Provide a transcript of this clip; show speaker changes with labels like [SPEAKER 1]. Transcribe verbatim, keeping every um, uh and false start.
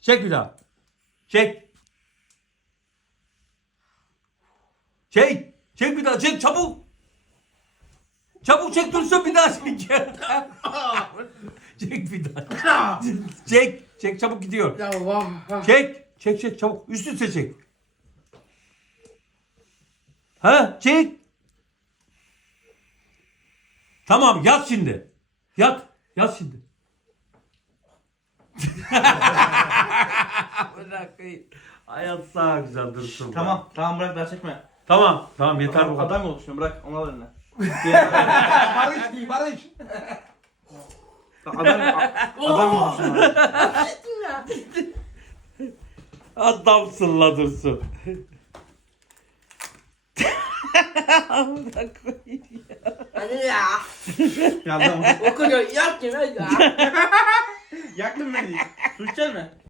[SPEAKER 1] Çek bir daha. Çek. Çek. Çek bir daha. Çek çabuk. Çabuk çek dursun bir daha çek. Çek bir daha. Çek. Çek çabuk gidiyor.
[SPEAKER 2] Ya Allah.
[SPEAKER 1] Çek. Çek çek çabuk. Üst üste çek. Ha çek. Tamam yat şimdi. Yat. Yat şimdi. Bırakayım. Hayat sağ güzel dursun.
[SPEAKER 3] Tamam tamam bırak daha çekme.
[SPEAKER 1] Tamam. Tamam yeter bu kadar.
[SPEAKER 3] Adam oluşuyor bırak onu al eline.
[SPEAKER 2] Barış değil Barış.
[SPEAKER 3] Adam adam oluşuyor.
[SPEAKER 1] Adamsın la dursun.
[SPEAKER 2] Hadi ya.
[SPEAKER 3] Ya adam.
[SPEAKER 2] O kadar yaktın hadi ya.
[SPEAKER 3] Yaktın beni. Su içer mi?